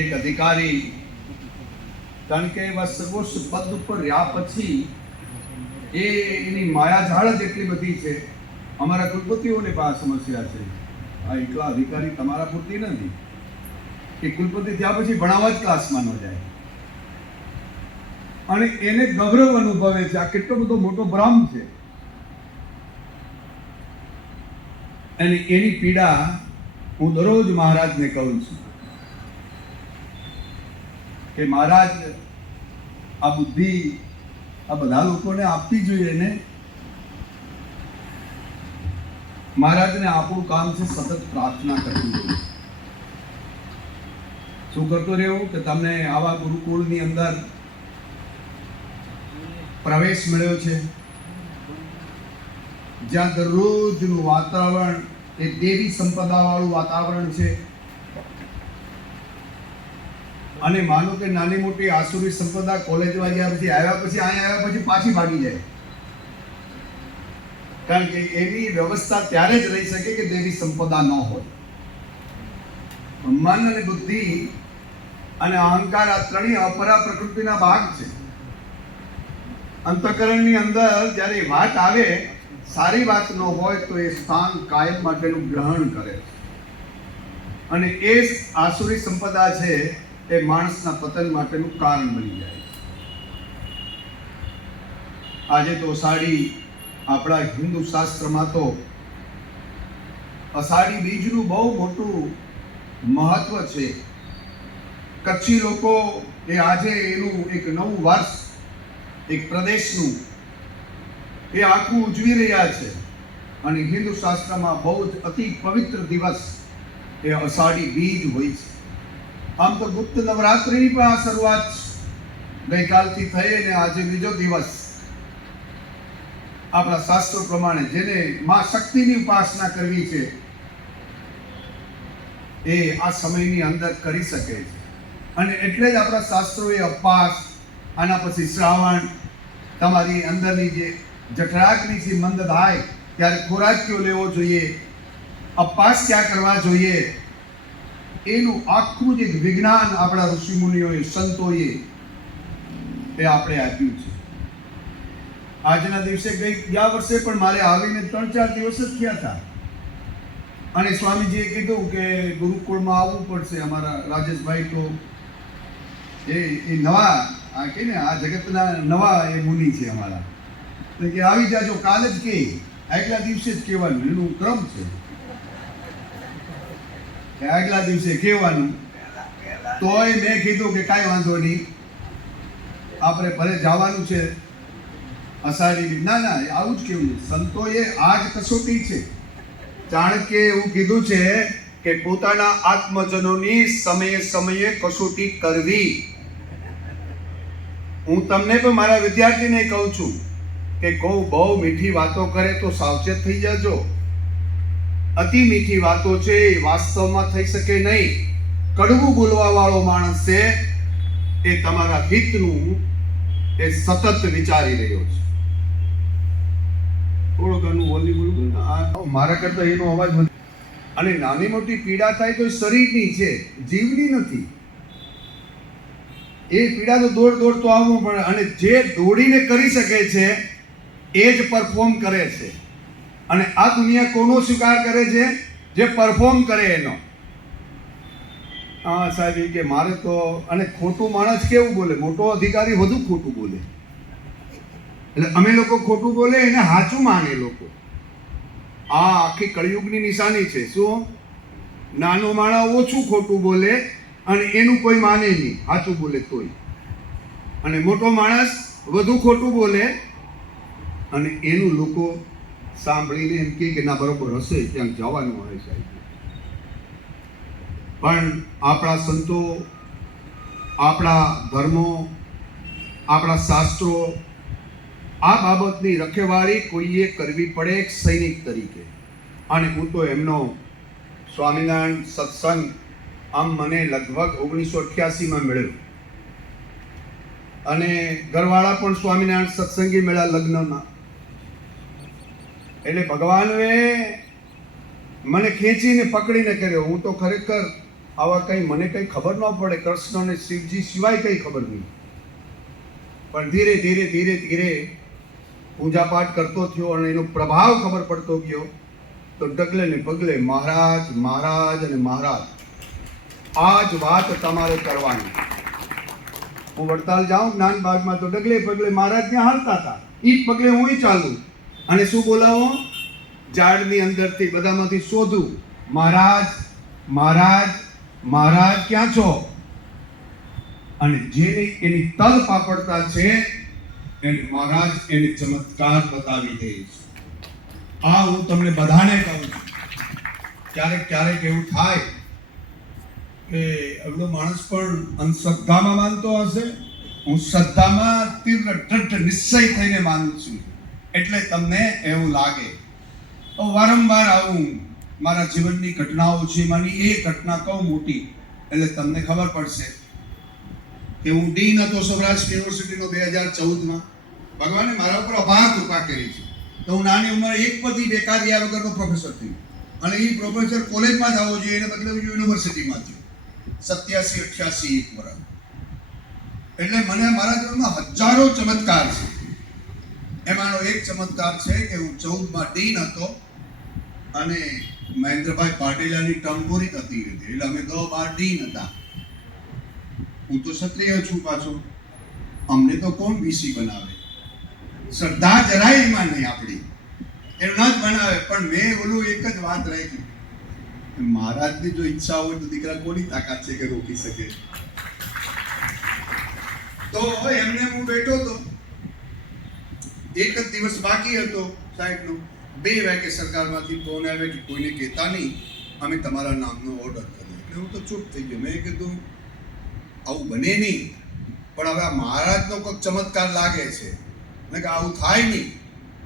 એક અધિકારી કારણ કે એવા સર્વોચ્ચ પદ ઉપર રહ્યા પછી એની માયાજાળ જ એટલી બધી છે. અમારા કુલપતિઓને પણ આ સમસ્યા છે. આ એકલા અધિકારી તમારા પૂરતી નથી કે કુલપતિ થયા પછી ભણાવવા જ ક્લાસમાં ન જાય અને એને ગૌરવ અનુભવે છે. આ કેટલો બધો મોટો ભ્રમ છે અને એની પીડા હું દરરોજ મહારાજને કહું છું કે મહારાજ આ બુદ્ધિ આ બધા લોકોને આપવી જોઈએ ને. મહારાજને આપણું કામ છે સતત પ્રાર્થના કરવી જોઈએ. શું કરતો રહેવું કે તમને આવા ગુરુકુળની અંદર પ્રવેશ મળ્યો છે જ્યાં દરરોજનું વાતાવરણ એ દેવી સંપદા વાળું વાતાવરણ છે અને માનો કે નાની મોટી આસુરી સંપદા કોલેજમાં ગયા પછી આવ્યા પછી અહીંયા આવ્યા પછી પાછી ભાગી જાય. કારણ કે એવી વ્યવસ્થા ત્યારે જ રહી શકે કે દેવી સંપદા ન હોય. મન અને બુદ્ધિ અને અહંકાર આ ત્રણેય અપરા પ્રકૃતિના ભાગ છે. અંતઃકરણની અંદર જ્યારે વાત આવે સારી વાત ન હોય તો એ સ્થાન કાયમ માટેનું ગ્રહણ કરે અને એ આસુરી સંપદા છે એ માણસના પતન માટેનું કારણ બની જાય. આજે તો અષાઢી આપણા હિન્દુ શાસ્ત્રમાં તો અષાઢી બીજનું બહુ મોટું મહત્વ છે. કચ્છી લોકો એ આજે એનું એક નવું વર્ષ એક પ્રદેશનું એ આખું ઉજવી રહ્યા છે અને હિન્દુ શાસ્ત્રમાં બહુ જ અતિ પવિત્ર દિવસ એ અષાઢી બીજ હોય છે. આમ તો ગુપ્ત નવરાત્રિની પણ આ શરૂઆત ગઈકાલથી થઈ અને આજે બીજો દિવસ આપણા શાસ્ત્રો પ્રમાણે જેને માં શક્તિની ઉપાસના કરવી છે એ આ સમયની અંદર કરી શકે છે. અને એટલે જ આપણા શાસ્ત્રોએ અપવાસ આના પછી શ્રાવણ તમારી અંદરની જે જઠરાગ્નિ થી મંદ થાય ત્યારે ખોરાક કયો લેવો જોઈએ, અપવાસ ક્યાં કરવા જોઈએ એનું આખું જે વિજ્ઞાન આપણા ઋષિમુનિઓએ સંતોએ એ આપણે આપ્યું છે. આજના દિવસે ગયા વર્ષે પણ મારે આવીને 3-4 દિવસ જ થયા હતા અને સ્વામીજીએ કીધું કે ગુરુકુળમાં આવવું પડશે. અમારા રાજેશભાઈ તો એ નવા આ કે ને આ જગતના નવા એ મુનિ છે અમારા, કે આવી જાજો કાલ જ કે આગલા દિવસે જ કહેવાનું એનું ક્રમ છે કે આગલા દિવસે કહેવાનું. તોય મેં કીધું કે કાંઈ વાંધો નહીં આપણે ભલે જવાનું છે અષાઢી. ના આવું જ કેવું સંતોએ આ જ કસોટી છે. ચાણક્યે એવું કીધું છે કે પોતાના આત્મજનોની સમયે સમયે કસોટી કરવી. હું તમને પણ મારા વિદ્યાર્થીને કહું છું કે કોઈ બહુ મીઠી વાતો કરે તો સાવચેત થઈ જજો. અતિ મીઠી વાતો છે એ વાસ્તવમાં થઈ શકે નહીં. કડવું બોલવા વાળો માણસ છે એ તમારા હિતનું એ સતત વિચારી રહ્યો છે. થોડું ઘણું બોલી બોલું મારા કરતા એનો અવાજ વધુ. અને નાની મોટી પીડા થાય તો શરીરની છે, જીવની નથી. એ પીડા તો દોડ તો આવવું પડે અને જે દોડીને કરી શકે છે એ જ પરફોર્મ કરે છે. અને આ દુનિયા કોનો સ્વીકાર કરે છે? જે પરફોર્મ કરે એનો. હા સાહેબ કે મારે તો અને ખોટું માણસ કેવું બોલે, મોટો અધિકારી વધુ ખોટું બોલે. એટલે અમે લોકો ખોટું બોલે એને સાચું માને લોકો. આ આખી કળિયુગની નિશાની છે. શું? નાનો માણસ ઓછું ખોટું બોલે અને એનું કોઈ માને નહીં, સાચું બોલે તોય. અને મોટો માણસ વધુ ખોટું બોલે અને એનું લોકો સાંભળીને એમ કે ના બરોબર હશે ત્યાં જવાનું હોય સાહેબ. પણ આપણા સંતો, આપણા ધર્મો, આપણા શાસ્ત્રો આ બાબતની રખેવાળી કોઈએ કરવી પડે એક સૈનિક તરીકે. અને હું તો એમનો સ્વામિનારાયણ સત્સંગ આમ મને લગભગ 1988માં મળ્યો અને ઘરવાળા પણ સ્વામિનારાયણ સત્સંગી મળ્યા લગ્નમાં. એટલે ભગવાને મને ખેંચીને પકડીને કર્યો. હું તો ખરેખર આવા કંઈ મને કંઈ ખબર ન પડે, કૃષ્ણ અને શિવજી સિવાય કંઈ ખબર નહીં. પણ ધીરે ધીરે ધીરે ધીરે પૂજાપાઠ કરતો થયો અને એનો પ્રભાવ ખબર પડતો ગયો. તો ડગલે ને પગલે મહારાજ મહારાજ અને મહારાજ, આ જ વાત તમારે કરવાની. હું વડતાલ જાઉં જ્ઞાનબાગમાં તો ડગલે પગલે મહારાજ ત્યાં હાલતા હતા, એ જ પગલે હું ચાલું. અને શું બોલાવો? ઝાડની અંદરથી બધામાંથી શોધું, મહારાજ મહારાજ મહારાજ ક્યાં છો? અને જેની એની તલ પાપડતા છે એને મહારાજ એને ચમત્કાર બતાવી દે છે. આ હું તમને બધાને કહું છું. ક્યારેક ક્યારેક એવું થાય કે એવડો માણસ પણ અંધશ્રદ્ધામાં માનતો હશે. હું શ્રદ્ધામાં તીવ્ર દ્રઢ નિશ્ચય થઈને માનું છું, એટલે તમને એવું લાગે. તો વારંવાર આવું મારા જીવનની ઘટનાઓ છે, માની એ ઘટના કહું મોટી, એટલે તમને ખબર પડશે કે હું ડીન હતો સૌરાષ્ટ્ર યુનિવર્સિટીનો 2014માં. ભગવાને મારા ઉપર અપાર કૃપા કરી છે. તો હું નાની ઉંમરે એક પછી બેકાર રહ્યા વગરનો પ્રોફેસર થયો. અને એ પ્રોફેસર કોલેજમાં જ આવવો જોઈએ, એને બદલે યુનિવર્સિટીમાં થયો. 87-88 એક વર્ષ. એટલે મને મારા જીવનમાં હજારો ચમત્કાર છે. એમાંનો એક ચમત્કાર છે કે હું 14માં ડીન હતો અને મહેન્દ્રભાઈ પાટીલાની ટંબોરી હતી, એટલે અમે 10-12 ડીન હતા. હું તો ક્ષત્રિય છું પાછો, અમને તો કોણ વીસી બનાવે? શ્રદ્ધા જરાય એમાં નહીં આપણી, એમ ના જ બનાવે. પણ મેં ઓલું એક જ વાત રાખી, મહારાજની જો ઈચ્છા હોય તો દીકરા કોની તાકાત છે કે રોકી શકે? તો એમને હું બેઠો હતો, એક જ દિવસ બાકી હતો સાહેબનો. 2 વાગે સરકારમાંથી ફોન આવ્યો કે કોઈને કહેતા નહીં, અમે તમારા નામનો ઓર્ડર કર્યો. એટલે હું તો ચૂપ થઈ ગયો. મેં કીધું આવું બને નહીં, પણ હવે આ મહારાજનો કોઈક ચમત્કાર લાગે છે ને કે આવું થાય નહીં.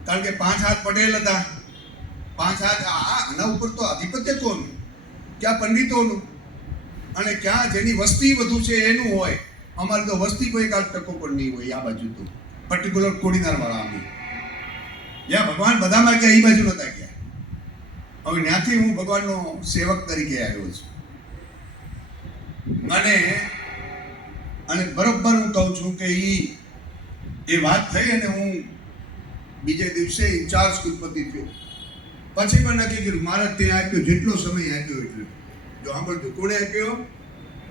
કારણ કે 5 હાથ પટેલ હતા, 5 હાથ આના ઉપર તો આધિપત્ય કોનું? ક્યાં પંડિતોનું અને ક્યાં જેની વસ્તી વધુ છે એનું હોય. અમારે તો વસ્તી કોઈ 1% પણ નહીં હોય. આ બાજુ તો પર્ટિક્યુલર કોડીનાર વાળા અમે જ્યાં ભગવાન બધામાં ગયા, એ બાજુ નતા ગયા. હવે ત્યાંથી હું ભગવાનનો સેવક તરીકે આવ્યો છું. અને બરોબર હું કહું છું કે એ વાત થઈ અને હું બીજે દિવસે ઇન્ચાર્જ કુલપતિ થયો. પછી પણ નક્કી કર્યું મહારાજ ત્યાં આપ્યો જેટલો સમય આપ્યો એટલો. જો સાંભળજો, કોણે આપ્યો?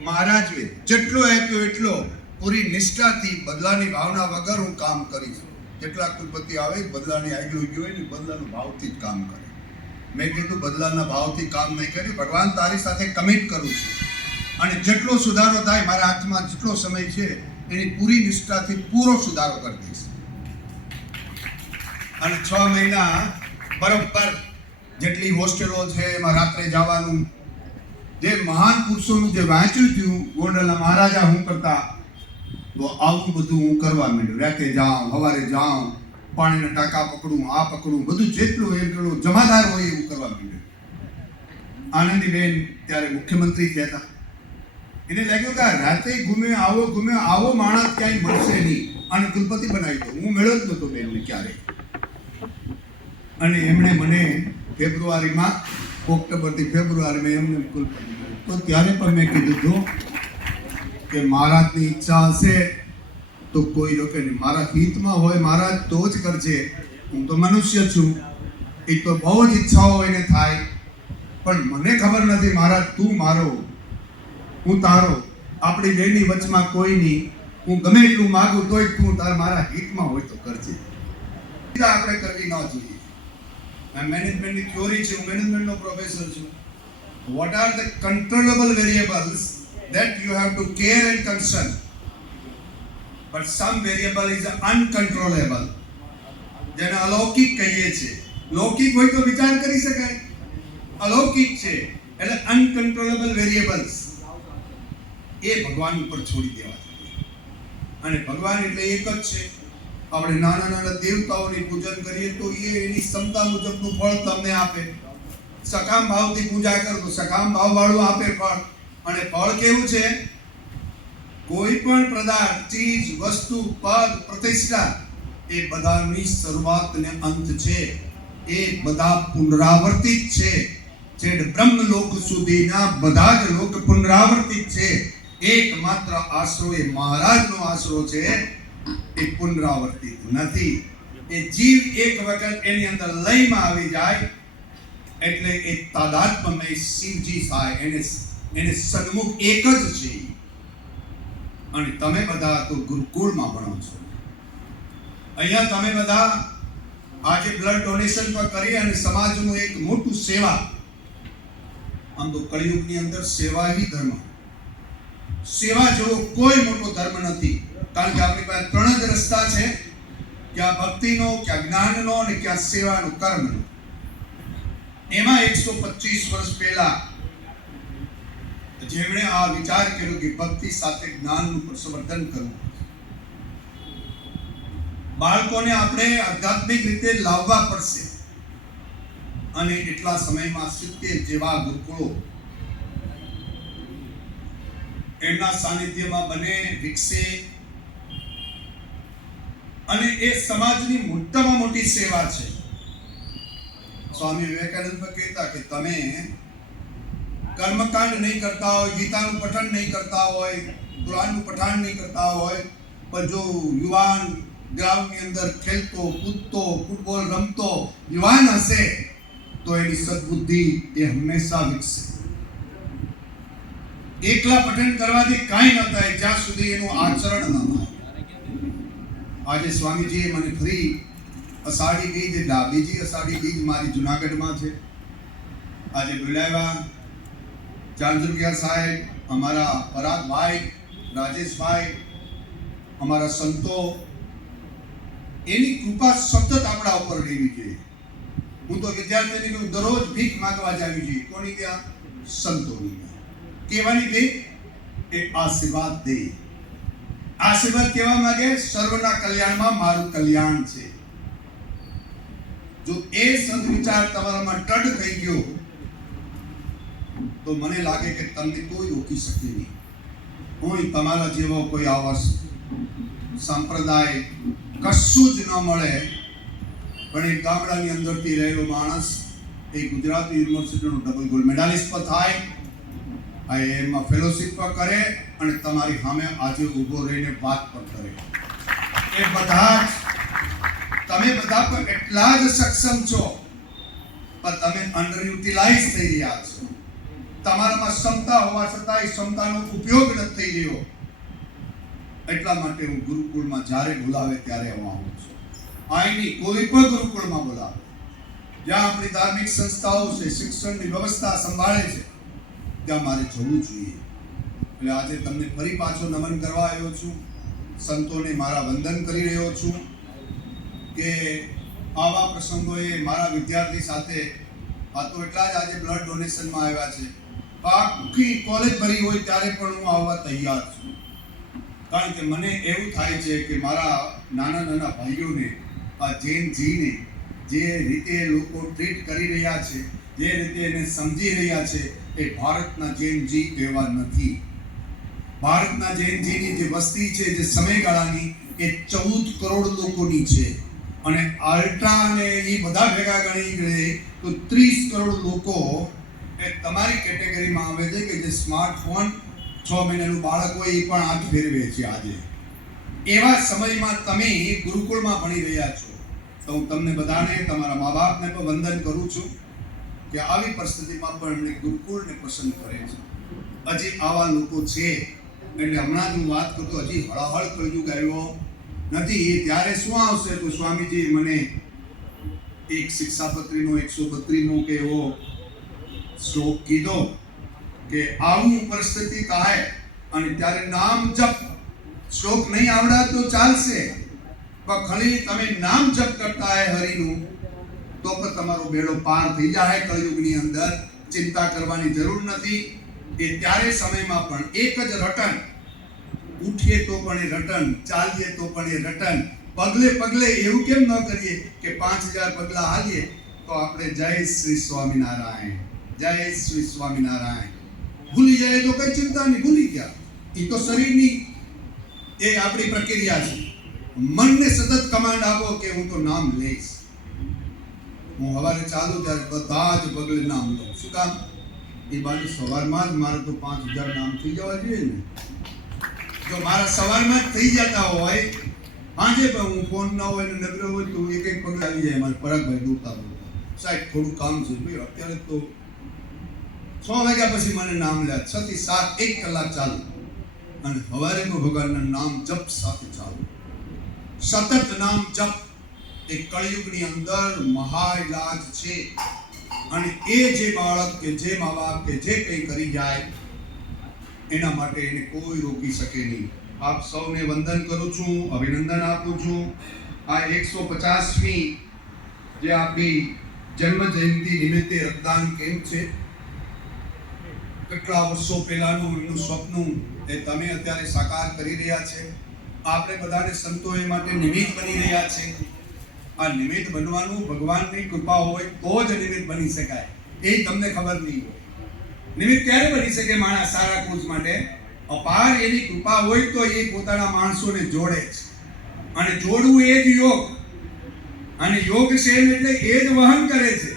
મહારાજે જેટલો આપ્યો એટલો પૂરી નિષ્ઠાથી, બદલાની ભાવના વગર હું કામ કરીશ. જેટલા કુલપતિ આવે બદલાની આગળ ગયો હોય ને બદલાનો ભાવથી જ કામ કરે. મેં કીધું બદલાના ભાવથી કામ નહીં કર્યું, ભગવાન તારી સાથે કમિટ કરું છું અને જેટલો સુધારો થાય મારા હાથમાં જેટલો સમય છે એની પૂરી નિષ્ઠાથી પૂરો સુધારો કરી દઈશ. અને 6 મહિના બરોબર જેટલી હોસ્ટેલો છે એમાં રાત્રે જવાનું, જે મહાન પુરુષોનું જે વાંચ્યું હતું, ગોંડલના મહારાજા હું કરતા, તો આવું બધું હું કરવા માંડ્યો. રાતે જાઉં, સવારે જાઉં, પાણીના ટાંકા પકડું, આ પકડું, બધું જેટલું એટલું જમાદાર હોય એવું કરવા માંડ્યો. આનંદીબેન ત્યારે મુખ્યમંત્રી કહેતા, એને લાગ્યું કે રાતે ઘૂમે આવો માણસ ક્યાંય મળશે નહીં અને કુલપતિ બનાવી દો. હું મેળ્યો જ નહોતો બેનને ક્યારે. અને એમણે મને ફેબ્રુઆરીમાં, ઓક્ટોબરથી ફેબ્રુઆરીમાં એમને કુલપતિ. તો ત્યારે પણ મેં કીધું હતું કે મહારાજની ઈચ્છા હશે તો કોઈ રોકે નહીં. મારા હિતમાં હોય મહારાજ તો જ કરજે. હું તો મનુષ્ય છું, એ તો બહુ જ ઈચ્છાઓ એને થાય, પણ મને ખબર નથી મહારાજ તું મારો, હું તારો, આપણી બેની વચમાં કોઈ નહીં. હું ગમે એટલું માગું તોય તું તાર મારા હિતમાં હોય તો કરજે. આપણે કરવી ન જોઈએ. મેનેજમેન્ટની થિયોરી છે, હું મેનેજમેન્ટનો પ્રોફેસર છું. What are the controllable variables that you have to care and concern? But some variable is uncontrollable. જેને અલૌકિક કહીએ છીએ. લૌકિક હોય તો વિચાર કરી શકાય, અલૌકિક છે એટલે અનકન્ટ્રોલેબલ વેરિયેબલ્સ એ ભગવાન ઉપર છોડી દેવા જોઈએ. અને ભગવાન એટલે એક જ છે. આપણે નાના નાના દેવતાઓની પૂજન કરીએ તો એ એની ક્ષમતા મુજબનું ફળ તમને આપે. સકામ ભાવથી પૂજા કરો તો સકામ ભાવ વાળું આપે ફળ. અને ફળ કેવું છે? કોઈ પણ પદાર્થ, ચીજ, વસ્તુ, પદ, પ્રતિષ્ઠા એ બધાની શરૂઆત ને અંત છે. એ બધા પુનરાવર્તિત છે. છેડ બ્રહ્મલોક સુધીના બધા જ લોક પુનરાવર્તિત છે. એકમાત્ર આશરો એ મહારાજનો આશરો છે, એ પુનરાવર્તિત નથી. એ જીવ એક વખત એની અંદર લયમાં આવી જાય એટલે એ તાદાત્મ્યમય શિવજી થાય. એને સન્મુખ એક જ છે. અને તમે બધા તો ગુરુકુળમાં ભણો છો. અહીંયા તમે બધા આજે બ્લડ ડોનેશન પર કરી અને સમાજનું એક મોટું સેવા. આમ તો કળિયુગની અંદર સેવા ही ધર્મ. સેવા જેવો કોઈ મોટો ધર્મ નથી. કારણ કે આપણી પાસે ત્રણ જ રસ્તા છે, ક્યાં ભક્તિનો, ક્યાં જ્ઞાનનો અને ક્યાં સેવાનો, કર્મનો. એમાં 125 વર્ષ પહેલા જેમણે આ વિચાર કર્યો કે ભક્તિ સાથે જ્ઞાનનું સંવર્ધન કરવું, બાળકોને આપણે આધ્યાત્મિક રીતે લાવવા પડશે. અને એટલા સમયમાં 70 જેવા ગુરુકુળો એમના સાનિધ્યમાં બને, વિકસે. અને એ સમાજની મોટામાં મોટી સેવા છે. સ્વામી વિવેકાનંદ કહેતા કે તમે કર્મકાંડ નહીં કરતા હોય, ગીતાનું પઠન નહીં કરતા હોય, કુરાનનું પઠન નહીં કરતા હોય, પણ જો યુવાન ગ્રાઉન્ડની અંદર ખેલતો, કૂદતો, ફૂટબોલ રમતો યુવાન હશે તો એની સદબુદ્ધિ એ હંમેશા વિકસે. એકલા પઠન કરવાથી કાંઈ ન થાય જ્યાં સુધી એનું આચરણ ન થાય. આજે સ્વામીજીએ મને ફરી અષાઢી બીજ, બીજી અષાઢી બીજ મારી જુનાગઢમાં છે, આજે બોલાવ્યા. ચાંદુરકિયા સાહેબ, અમારા પરાગભાઈ, રાજેશભાઈ, અમારા સંતો, એની કૃપા સતત આપણા ઉપર રહેવી જોઈએ. હું તો વિદ્યાર્થીની દરરોજ ભીખ માંગવા જાવી જોઈએ. કોની ત્યાં? સંતોની. કહેવાની ભીખ એ આશીર્વાદ દે. આશીર્વાદ કેવા માંગે? સર્વના કલ્યાણમાં મારું કલ્યાણ છે. જો એ સદવિચાર તમારામાં ટડ થઈ ગયો તો મને લાગે કે તમને કોઈ રોકી શકે નહીં. કોઈ તમારા જેવો કોઈ આવા સંપ્રદાય કશું જ ન મળે. પણ એક ગામડાની અંદરથી રહેલો માણસ એ ગુજરાતી યુનિવર્સિટીનો ડબલ ગોલ્ડ મેડાલિસ્ટ પર થાય, એમાં ફેલોશિપ પર કરે અને તમારી સામે આજે ઊભો રહીને વાત પણ કરે. એ બધા તમે બધા પણ એટલા જ સક્ષમ છો, પણ તમે અંડર યુટિલાઇઝ થઈ રહ્યા છો. તમારામાં ક્ષમતા હોવા છતાં એ ક્ષમતાનો ઉપયોગ નથી થઈ રહ્યો. એટલા માટે હું ગુરુકુળમાં જ્યારે બોલાવે ત્યારે હું આવું છું. અહીંની કોઈ પણ ગુરુકુળમાં બોલાવે, જ્યાં આપણી ધાર્મિક સંસ્થાઓ છે, શિક્ષણની વ્યવસ્થા સંભાળે છે, ત્યાં મારે જવું જોઈએ. એટલે આજે તમને ફરી પાછો નમન કરવા આવ્યો છું. સંતોને મારા વંદન કરી રહ્યો છું કે આવા પ્રસંગોએ મારા વિદ્યાર્થી સાથે આ તો એટલા જ આજે બ્લડ ડોનેશનમાં આવ્યા છે. આખી કોલેજ ભરી હોય ત્યારે પણ હું આવવા તૈયાર છું. કારણ કે મને એવું થાય છે કે મારા નાના નાના ભાઈઓને, આ જૈનજીને જે રીતે લોકો ટ્રીટ કરી રહ્યા છે, જે રીતે એને સમજી રહ્યા છે, એ ભારતના જૈનજી એવા નથી. ભારતના જૈનજીની જે વસ્તી છે, જે સમયગાળાની, એ 14 કરોડ લોકોની છે. અને અલ્ટ્રા અને એ બધા ભેગા ગણી ગયે તો 30 કરોડ લોકો એ તમારી કેટેગરીમાં આવે છે કે જે સ્માર્ટફોન 6 મહિનાનું બાળક હોય એ પણ હાથ ફેરવે છે. આજે એવા સમયમાં તમે ગુરુકુળમાં ભણી રહ્યા છો, તો હું તમને બધાને, તમારા મા બાપને પણ વંદન કરું છું કે આવી પરિસ્થિતિમાં પણ એમણે ગુરુકુળને પસંદ કરે છે. હજી આવા લોકો છે. એટલે હમણાં જ હું વાત કરતો, હજી હળહળ કળયુગ આવ્યો નથી. એ ત્યારે શું આવશે? તો સ્વામીજી મને એક શિક્ષાપત્રીનો 132 કે એવો શ્લોક કીધો કે આવું પરિસ્થિતિ થાય અને ત્યારે નામ જપ. શ્લોક નહીં આવડે તો ચાલશે, પણ ખાલી તમે નામ જપ કરતા હે હરિનું તો પણ તમારો બેડો પાર થઈ જાય કળયુગની અંદર. ચિંતા કરવાની જરૂર નથી. એ ત્યારે સમયમાં પણ એક જ રટન. ઉઠીએ તો પણ એ રટન, ચાલીએ તો પણ એ રટન. પગલે પગલે એવું કેમ ન કરીએ કે 5000 પગલા હાલીએ તો આપણે જય શ્રી સ્વામિનારાયણ, જય શ્રી સ્વામિનારાયણ. ભૂલી જાય તો કઈ ચિંતા નહીં, ભૂલી ગયા. એ તો શરીરની એ આપણી પ્રક્રિયા છે. મનને સતત કમાન્ડ આપો કે હું તો નામ લઈશ, હું સવારે ચાલુ ત્યારે બધા જ પગલે નામ લઉં. શું કામ? એ બાજુ સવારમાં જ મારે તો 5000 નામ થઈ જવા જોઈએ ને. જો મારા સવારમાં જ થઈ જતા હોય, આજે પણ હું ફોન ના હોય ને નગર હોય તો એક પગલે આવી જાય. મારે પરાગભાઈ દોડતા બોલતા, સાહેબ થોડું કામ છે ભાઈ, અત્યારે તો 6 વાગ્યા પછી મને નામ લે 6 થી 7 1 કલાક ચાલુ, અને સવારે તો ભગવાનના નામ જપ સાથે ચાલુ. સતત નામ જપ એ કળિયુગની અંદર મહાઈલાજ છે. અને એ જે બાળક કે જે મા બાપ કે જે કંઈ કરી જાય એના માટે એને કોઈ રોકી શકે નહીં. આપ સૌને વંદન કરું છું, અભિનંદન આપું છું. આ 150મી જે આપણી જન્મ જયંતિ નિમિત્તે રક્તદાન કેમ્પ છે, કેટલા વર્ષો પહેલાનું એમનું સ્વપ્ન એ તમે અત્યારે સાકાર કરી રહ્યા છે. આપણે બધાને સંતો એ માટે નિમિત્ત બની રહ્યા છે. આ નિમિત્ત બનવાનું ભગવાનની કૃપા હોય તો જ નિમિત્ત બની શકાય. એ તમને ખબર નહીં હોય. નિમિત્ત ક્યારે બની શકે માણસ સારા કોઝ માટે? અપાર એની કૃપા હોય તો એ પોતાના માણસોને જોડે છે. અને જોડવું એ જ યોગ. અને યોગ છે એટલે એ જ વહન કરે છે.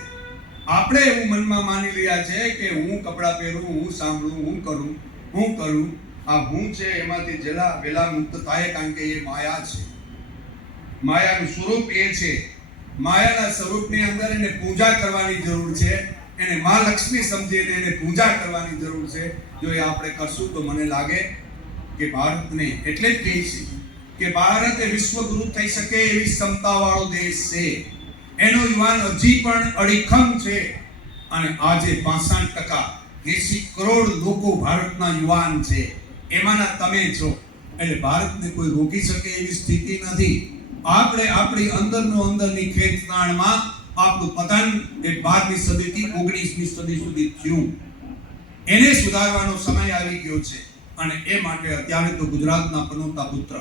આપણે એવું મનમાં માની રહ્યા છે કે હું કપડાં પહેરું, હું સાંભળું, હું કરું. આ હું છે એમાંથી જરા વેલા મુક્ત થાય, કારણ કે એ માયા છે. માયાનું સ્વરૂપ એ છે. માયાના સ્વરૂપની અંદર એને પૂજા કરવાની જરૂર છે. એને મા લક્ષ્મી સમજીને એને પૂજા કરવાની જરૂર છે. જો એ આપણે કરશું તો મને લાગે કે ભારતને એટલે જ કહે છે કે ભારત એ વિશ્વગુરુ થઈ શકે એવી ક્ષમતાવાળો દેશ છે. એનો યુવાન હજી પણ અડીખમ છે. અને આજે 65% 80 કરોડ લોકો ભારતના યુવાન છે. એમાંના તમે છો. એટલે ભારતને કોઈ રોકી શકે એવી સ્થિતિ નથી. આપણે આપણી અંદરની ખેંચતાણમાં આપણું પતન એ 12મી સદીથી 19મી સદી સુધી થયું. એને સુધારવાનો સમય આવી ગયો છે. અને એ માટે અત્યારે તો ગુજરાતના પનોતા પુત્ર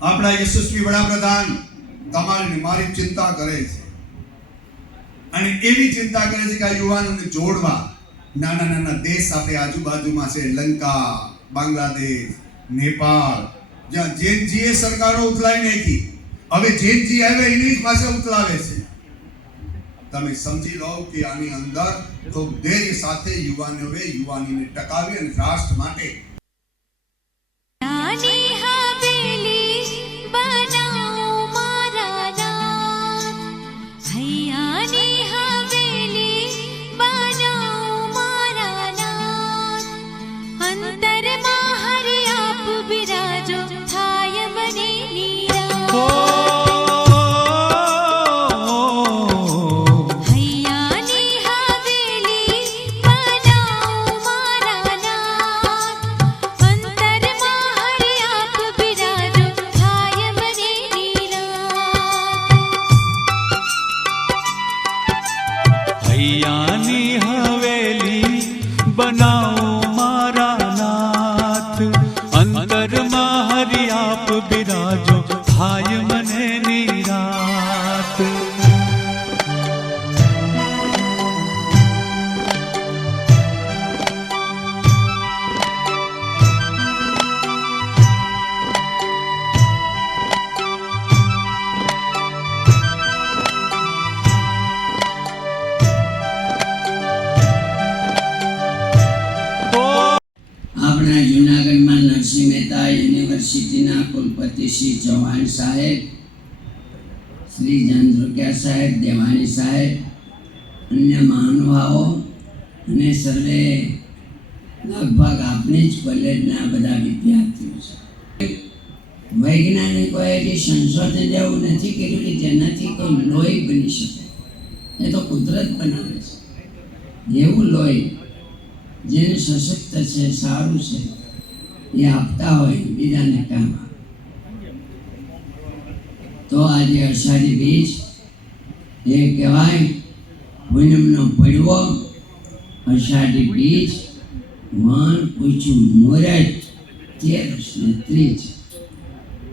આપણા યશસ્વી વડાપ્રધાન તમારી મારી ચિંતા કરે છે. અને એવી ચિંતા કરે છે કે આ યુવાનોને જોડવા. નાના દેશ આપણે આજુબાજુમાં છે, લંકા, બાંગ્લાદેશ, નેપાળ, જ્યાં જેનજીએ સરકારો ઉથલાઈ નાખી. હવે જેનજી આવે એની જ પાસે ઉથલાવે છે. તમે સમજી લો કે આની અંદર તો ધૈર્ય સાથે યુવાનોએ યુવાનીને ટકાવી અને રાષ્ટ્ર માટે હૈયાની હવેલી બનાવો મારા નાથ, અંતરમાં હરિ આપ બિરાજો થાય મને નિરાત. આપણા જૂનાગઢમાં નરસિંહ મહેતા યુનિવર્સિટીના કુલપતિ શ્રી ચૌહાણ સાહેબ, શ્રી જાંજોકિયા સાહેબ, દેવાણી સાહેબ, અન્ય મહાનુભાવો અને સર્વે લગભગ આપણી જ કોલેજના બધા વિદ્યાર્થીઓ છે. વૈજ્ઞાનિકોએ જે સંશોધન એવું નથી કર્યું કે જેનાથી કોઈ લોહી બની શકે. એ તો કુદરત બનાવે છે. એવું લોહી જેને સશક્ત છે, સારું છે, એ આપતા હોય બીજાને કામ. તો આજે અષાઢી બીજ એ કહેવાય પૂનમનો પડવો, અષાઢી બીજ, વણ પૂછ્યું મુહૂર્ત, 13 ને 30.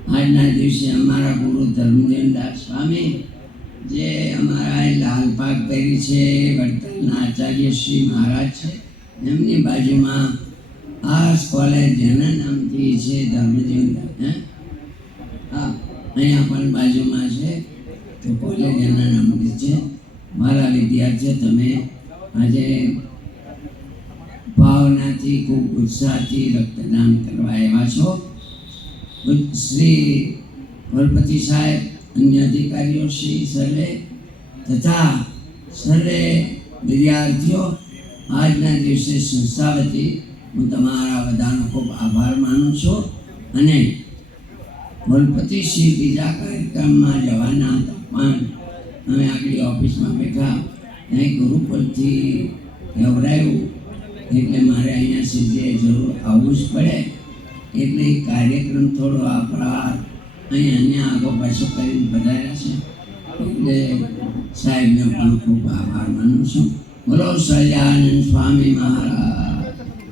આજના દિવસે અમારા ગુરુ ધર્મદેવદાસ સ્વામી જે અમારા લાલપાક કરી છે, વડતાલના આચાર્ય શ્રી મહારાજ છે, એમની બાજુમાં આ કોલેજ જેના નામથી છે ધર્મદેવદાસ, હા અહીંયા પણ બાજુમાં છે, તો કોલેજ એના નામથી છે. મારા વિદ્યાર્થીઓ, તમે આજે ભાવનાથી ખૂબ ઉત્સાહથી રક્તદાન કરવા આવ્યા છો. શ્રી ગણપતિ સાહેબ, અન્ય અધિકારીઓ શ્રી સર્વે તથા સર્વે વિદ્યાર્થીઓ, આજના દિવસે સંસ્થા વતી હું તમારા બધાનો ખૂબ આભાર માનું છું. અને ગણપતિશ્રી બીજા કાર્યક્રમમાં જવાના હતા, પણ અમે આગળ ઓફિસમાં બેઠા, ત્યાં ગુરુકુળથી ગભરાયું એટલે મારે અહીંયા સીધે જરૂર આવવું જ પડે. એટલે કાર્યક્રમ થોડો આપણા અહીંયા આગો પાછો કરીને બધાયા છે. એટલે સાહેબને પણ ખૂબ આભાર માનું છું. બોલો સહજાનંદ સ્વામી મહારાજ.